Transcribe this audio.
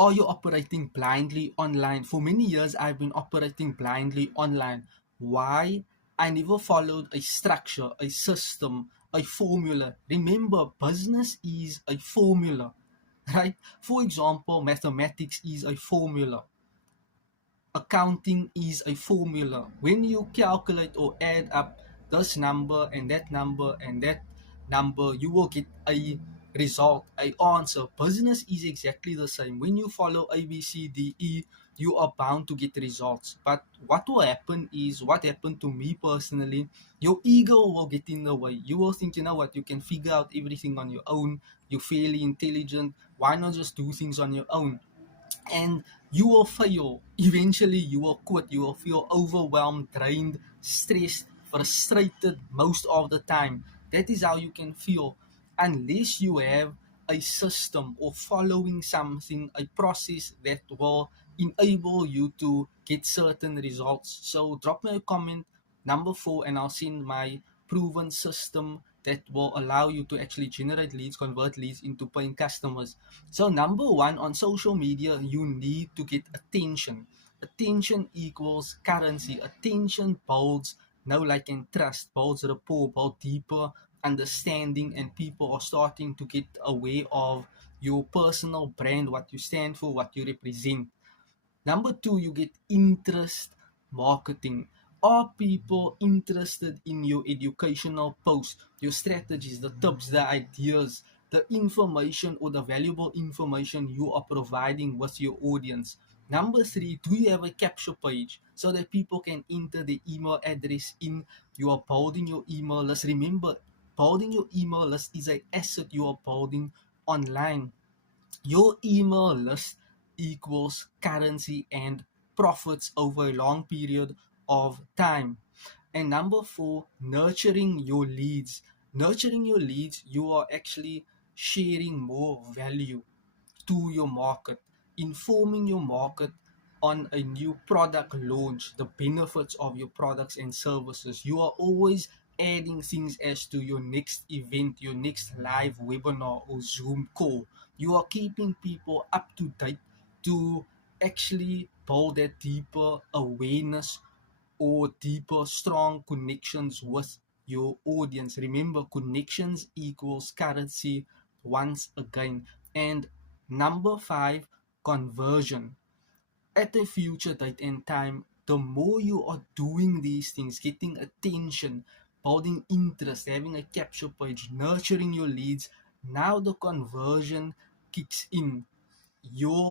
Are you operating blindly online? For many years, I've been operating blindly online. Why? I never followed a structure, a system, a formula. Remember, business is a formula, right? For example, mathematics is a formula, accounting is a formula. When you calculate or add up this number and that number and that number, you will get a result, a answer. Business is exactly the same. When you follow A, B, C, D, E, you are bound to get results. But what will happen is what happened to me personally. Your ego will get in the way. You will think, you know what, you can figure out everything on your own. You're fairly intelligent. Why not just do things on your own? And you will fail. Eventually, you will quit. You will feel overwhelmed, drained, stressed, frustrated most of the time. That is how you can feel unless you have a system or following something, a process that will enable you to get certain results. So, drop me a comment number four, and I'll send my proven system that will allow you to actually generate leads, convert leads into paying customers. So, number one, on social media, you need to get attention. Attention equals currency. Attention builds know, like, and trust, builds rapport, builds deeper understanding, and people are starting to get aware of your personal brand, what you stand for, what you represent. Number two, you get interest marketing. Are people interested in your educational posts, your strategies, the tips, the ideas, the information or the valuable information you are providing with your audience? Number three, do you have a capture page so that people can enter the email address in? You are building your email list. Remember, building your email list is an asset you are building online. Your email list equals currency and profits over a long period of time. And number four, nurturing your leads. Nurturing your leads, you are actually sharing more value to your market, informing your market on a new product launch, the benefits of your products and services. You are always adding things as to your next event, your next live webinar or Zoom call. You are keeping people up to date to actually build that deeper awareness or deeper, strong connections with your audience. Remember, connections equals currency once again. And number five, conversion. At a future date and time, the more you are doing these things, getting attention, building interest, having a capture page, nurturing your leads, now the conversion kicks in. Your